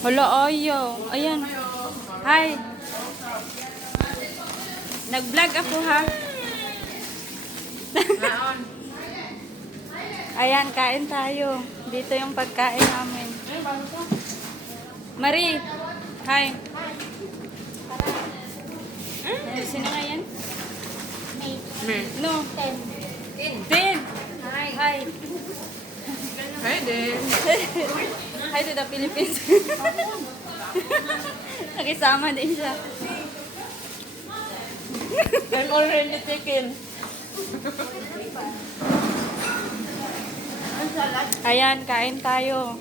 Hala, ayaw. Ayan. Hi. Nag-vlog ako, ha? Ayan, kain tayo. Dito yung pagkain namin. Marie. Hi. Sino nga yan? No. 10. Hi. Hi. Hi there. Hi to the Philippines. Nakisama din siya. I'm already taken. Ayan, kain tayo.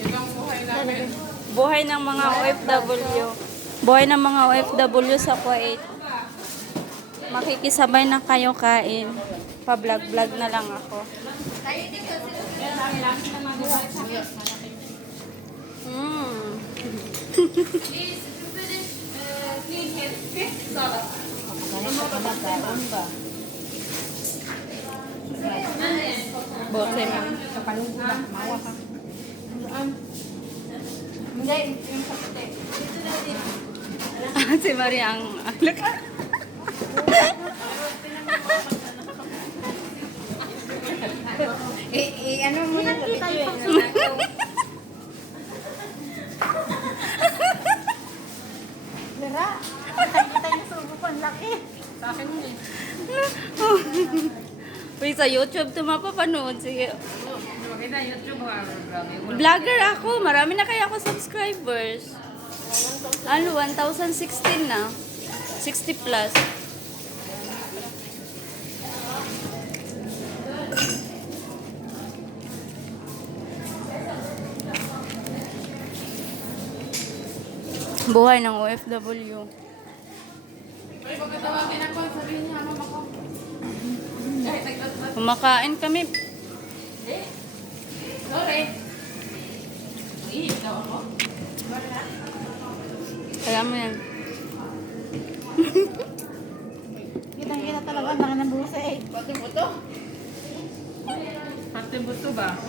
Ibang buhay namin. Buhay ng mga OFW. Buhay ng mga OFW sa Kuwait. Makikisabay na kayo kain. Pa-vlog-vlog na lang ako. Bote mo. Hindi, yung kapite. Si Maria ang alak. Ano mo yung kapite? Lera, nakikita yung subo ko, ang laki. Sa akin yun eh. Uy, sa YouTube ito mapapanood. Sige. Makita YouTube ha. Vlogger ako. Marami na kaya ako subscribers. Ano, 1,016 na. 60 plus. Buhay ng OFW. Ay, pagkatawagin ako, sabihin niya, ano ako? Kahit nagtatlat. Kumakain kami. Sorry. Iihip daw ako. Kaya mo yan. Kitang-kita talaga, ang laki ng busa eh. Pati buto? Pati buto ba?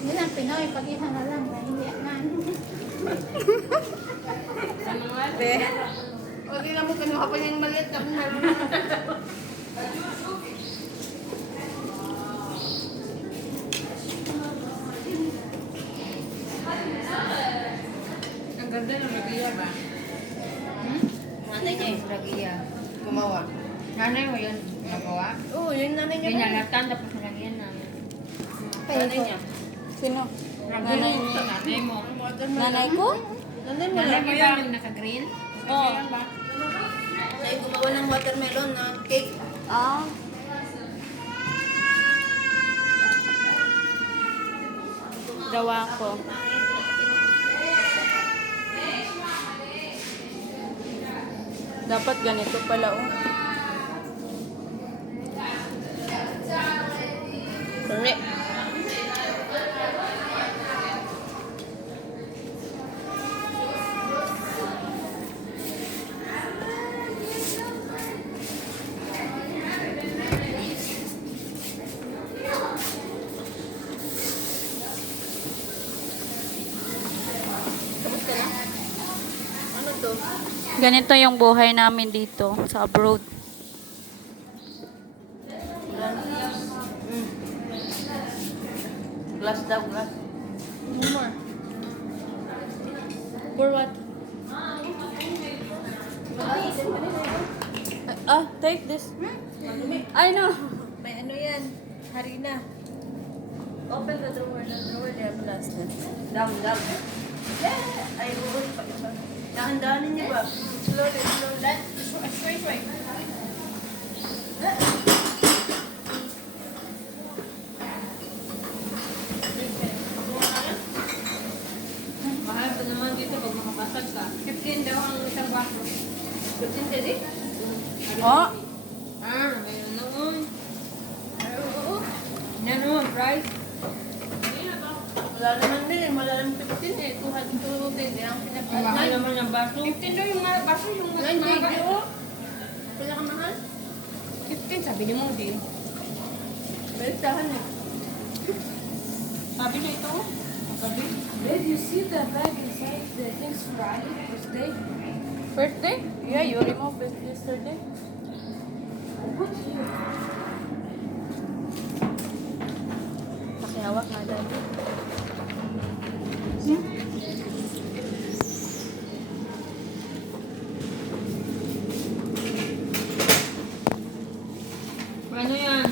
Yun ang Pinoy, pag-isa na lang, nahihiya na. Ano nga, te? O, di lang mo kinuha pa yung maliit. Ako meron na. Ang ganda ng Ragia ba? Nanay niya yung Ragia. Gumawa. Nanay mo yun? Nagawa? Oo, yung nanay niya. Pinalatan, tapos nalagyan namin. Nanay niya. Sino? Nanay mo. Nanay mo. Nanay ko? Nanay mo ba yung naka-green? Oo. Nanay gumawa ng watermelon na cake. Ah. Gawa ko. Dapat ganito pala, oh. Hindi. Tapos ka na? Ano to? Ganito yung buhay namin dito sa abroad. Glass daw, glass. No more. For what? Take this. I know. May ano yan? Harina. Open the drawer. The drawer they have plastic. Down. Ay, buhol pa iba. Dahan-dahanin niyo ba? Slowly. Straight. Mahal pa naman dito pag makapasag ka. 15 daw ang isang baso. 15 tadi? Oh, Mayroon noon. Ay, oo. Yan o, price. Wala naman din, wala naman 15 eh. 210 ang pinapalagay. Ang mahal naman ng baso. 15 daw yung baso, yung mas mahal. Wala ka mahal? 15, sabi ni mo din. Balitahan eh. Sabi na ito. Sabi. Babe, you see the bag inside the things for Ali birthday? Birthday? Yeah, you removed it yesterday. What here? Pakihawak nga dali. Ano yan?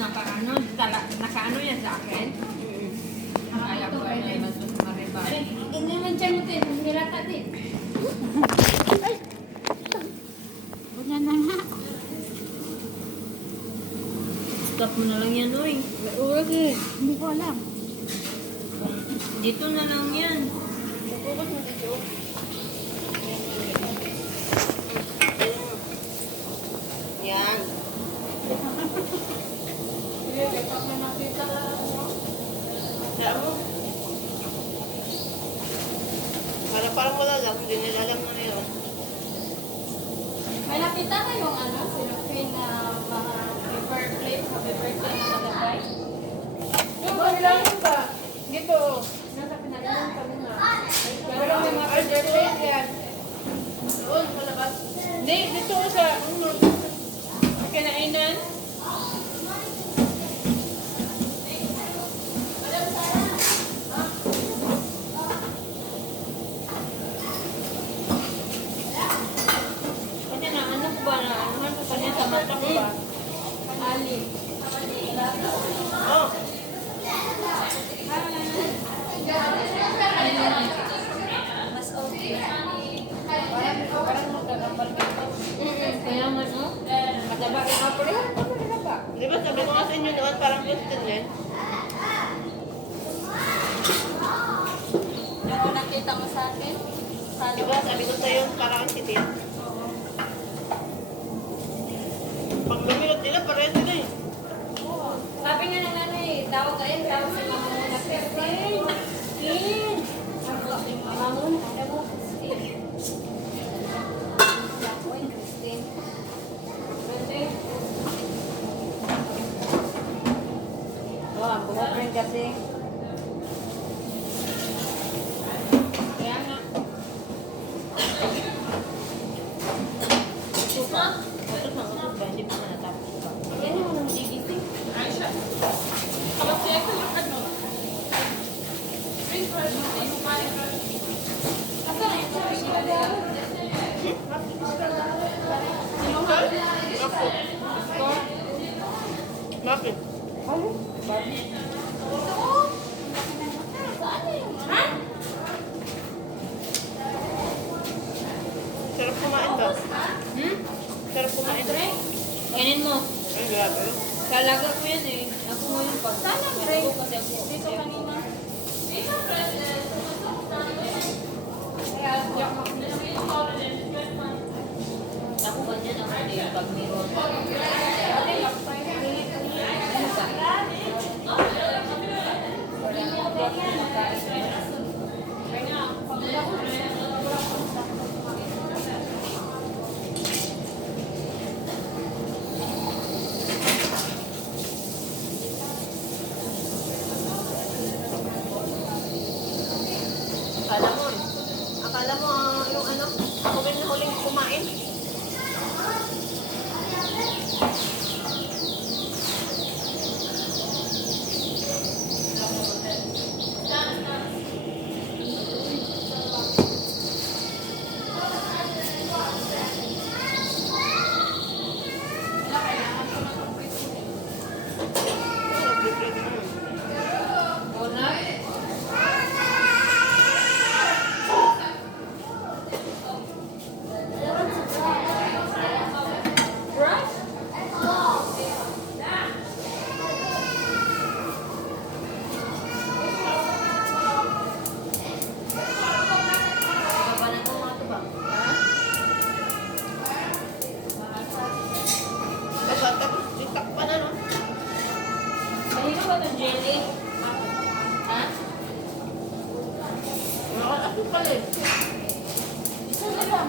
Nakaano yan sa akin? Akala ko ay mas mariba. Hindi naman siya mo din. Nilata din. Ganyan na nga. Stop mo na lang yan, oy. Uwag eh. Hindi ko alam. Dito na lang yan. Yan. Parang wala lang, hindi nila alam na yun. May nakita kayong ano, silupin na mga paper plate, happy birthday na nagagay? Yung kailangan ba? Dito. Nasa pinagalan kami na. Pero may mga birthday yan. Doon, sa labas. Hindi, dito sa kinainan. Kasi na, ano ko ba na, ano ko kanya sa mata ko ba? Ali. Oh. Mas okay. Parang magkakapal dito. Kaya nga, no? Mataba rin ako rin. Di ba sabi ko nga sa inyo noon, parang Houston din. Yung nakita mo sa akin, Di ba sabi ko sa'yo, parang ang sitin. Pag lumilot nila, parehas sila eh. sabi nga ng ano eh, tawag kayo, tawag si mama mo na Christine. Christine! Mama mo na, kaya mo, Christine. Ako yung Christine. Birthday. Oh, buhok rin kasi. Kaya nga. Tapos mga usok ba, hindi pa na natapos pa. Yan yung nung gigising. Asa na yung sabi nila? Bakit? Sarap kumain ba? Sarap kumain. Kainin mo. Ay, grabe. Kalaga ko yan eh. Ako mo yung pag. Sana, Dre. Kasi ako. Dito kanina. Ako ba dyan ako na yung pag meron. Akala mo yung ano, ako rin na huling kumain. Kanino ba itong jelly? Ha? Nakakapit pala eh. Isa na lang.